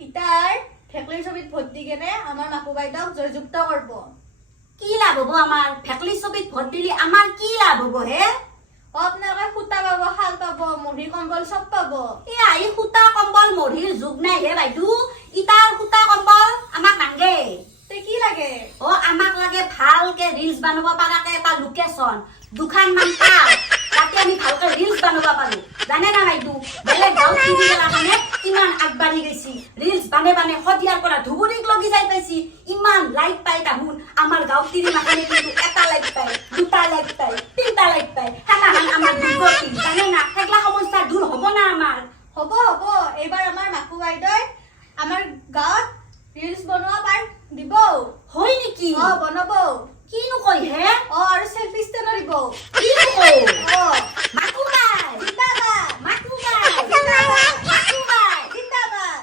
ইতার ফেকলির ছবিত ভোট দি কেনে আমার মাকু বাইদক জয়যুক্ত করব। কি লাভ হবো আমার? ফেকলির ছবিত ভোট দিলি আমার কি লাভ হবো হে? আপনাকে সুতা পাব, শাল পাব, মুঢ়ি কম্বল সব পাব। এই সূতা কম্বল মৰিৰ যুগ নাই হে বাইদু। ইটাৰ সূতা কম্বল আমাক নাংগে। তে কি লাগে? আমাক লাগে ভালকে ৰিলছ বানাব পাৰাকে এটা লোকেশ্যন, দুখানমান পাৰ, তাতে আমি ভালকে ৰিলছ বানাব পাৰো। জানে না বাইদু, বেলেগ গাঁৱত টিভি গেলা কাৰণে কিমান আগবাঢ়ি গৈছি। ৰিলছ বানে বানে সদিয়াৰ পৰা ধুবুৰীক লগি যাই পাইছি। ইমান লাইক পাই তাহুন। আমাৰ গাঁৱত টিভি মাখানে কিন্তু এটা লাইক পায়, দুটা লাইক পায়, তিনটা লাইক পায়। সেনাহান আমাৰ দুৰ্গতি। জানে না, সেইগিলা সমস্যা দূৰ হ'ব না আমাৰ? হব হব, এইবাৰ আমাৰ মাকু বাইদই আমাৰ গাঁৱত ৰিলছ বনোৱা পাৰ দিব। হয় নেকি? বনাব। কিনো কয় হে? আৰু সেলফি ষ্টেণ্ড দিব। কিনো কয়? অ মাকু বাই, জিন্দাবাদ। মাকু বাই। জিন্দাবাদ।